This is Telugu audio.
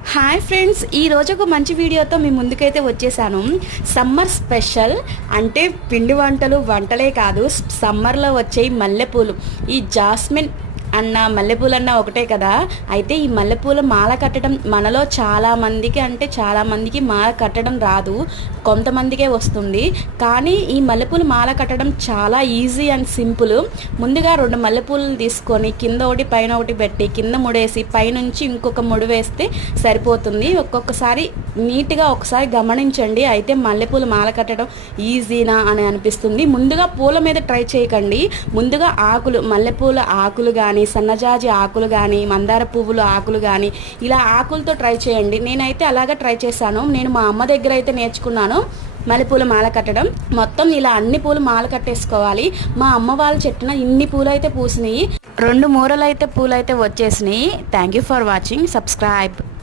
హాయ్ ఫ్రెండ్స్, ఈరోజు ఒక మంచి వీడియోతో మీ ముందుకైతే వచ్చేసాను. సమ్మర్ స్పెషల్ అంటే పిండి వంటలే కాదు, సమ్మర్లో వచ్చే మల్లెపూలు, ఈ జాస్మిన్ అన్న మల్లెపూలన్న ఒకటే కదా. అయితే ఈ మల్లెపూల మాల కట్టడం మనలో చాలామందికి మాల కట్టడం రాదు, కొంతమందికే వస్తుంది. కానీ ఈ మల్లెపూల మాల కట్టడం చాలా ఈజీ అండ్ సింపుల్. ముందుగా 2 మల్లెపూలను తీసుకొని కింద ఒకటి పైన ఒకటి పెట్టి కింద ముడేసి పైనుంచి ఇంకొక ముడి వేస్తే సరిపోతుంది. ఒక్కొక్కసారి నీట్గా ఒకసారి గమనించండి. అయితే మల్లెపూల మాల కట్టడం ఈజీనా అని అనిపిస్తుంది. ముందుగా పూల మీద ట్రై చేయకండి. ముందుగా మల్లెపూల ఆకులు కానీ, సన్నజాజి ఆకులు కానీ, మందార పువ్వుల ఆకులు కానీ, ఇలా ఆకులతో ట్రై చేయండి. నేనైతే అలాగే ట్రై చేశాను. నేను మా అమ్మ దగ్గర అయితే నేర్చుకున్నాను మల్లెపూల మాల కట్టడం. మొత్తం ఇలా అన్ని పూలు మాల కట్టేసుకోవాలి. మా అమ్మ వాళ్ళ చెట్టున ఇన్ని పూలు అయితే పూసినాయి, 2 మూరలు అయితే పూలు అయితే వచ్చేసినాయి. Thank you for watching. Subscribe.